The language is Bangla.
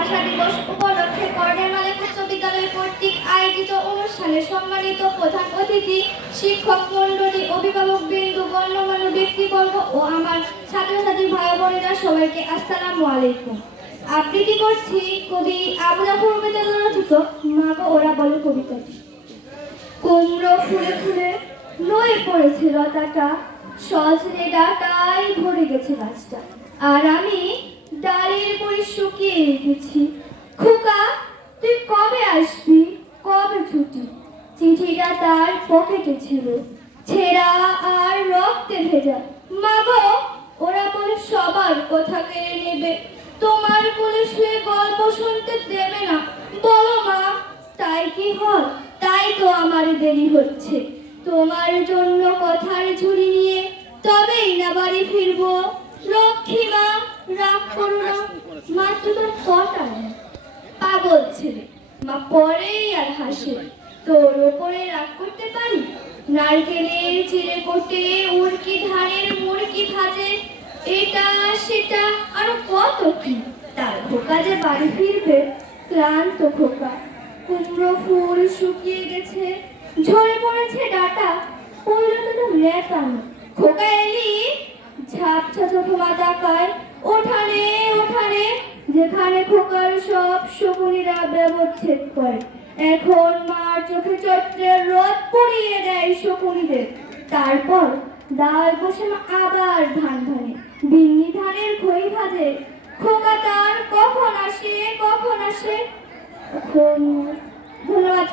ভাষা দিবস উপলক্ষে কর্ণেমালা উচ্চ বিদ্যালয় কর্তৃক আয়োজিত অনুষ্ঠানে সম্মানিত প্রধান অতিথি, শিক্ষক মণ্ডলী, অভিভাবক বিন্দু, গণ্যমান্য ব্যক্তিবর্গ ও আমার ছাত্রছাত্রী ভাই বোনেরা সবাইকে আসসালামু আলাইকুম। আবৃত্তি করছি কবি আবু জাফর রহমতুল্লাহ রচিত মাগো ওরা বলে কবিতাটি। কুমড়ো ফুলে ফুলে নয়ে পড়েছে লতাটা, সজনে ডাটায় ভরে গেছে গাছটা। আর আমি ডালের পরে শুকিয়ে রেখেছি। খোকা, তুই কবে আসবি? কবে ছুটি? চিঠিটা তার পকেটে ছিল। ছেঁড়া আর রক্তে ভেজা। মাগো, ওরা বলে সবার কথা কেড়ে নেবে। তোমার কোলে শুয়ে গল্প শুনতে দেবে না। বলো মা, তাই কি হয়? তাই তো আমার দেরি হচ্ছে। তোমার জন্য কথার ঝুড়ি নিয়ে তবেই না বাড়ি ফিরবো। লক্ষ্মী মা রাগ করো না। মাত্র তোর কটা। পাগল ছেলে। মা পরেই আর হাসে। তোর ওপরে রাগ করতে পারি? নারকেলের চিড়ে কোটে উড়কি ধানের মুড়কি ভাজে। এটা, সেটা, আরও কত কি? তার খোকা যে বাড়ি ফিরবে, ক্লান্ত খোকা। কুমড়ো ফুল শুকিয়ে গেছে, ঝরে পড়েছে ডাটা। পড়ল তো লেটানো খোকা এলি ঝাপছা চোখে মা তাকায় ওঠানে ওঠানে, যেখানে খোকার সব শকুনিরা ব্যবচ্ছেদ করে। এখন মার চোখে চত্রের রোদ পড়িয়ে দেয় শকুনিদের। তারপর ডাল বসে আবার ধান ধানে বিন্নি ধানের খই ভাজে। খোকা তার কখন আসে কখন আসে? ধন্যবাদ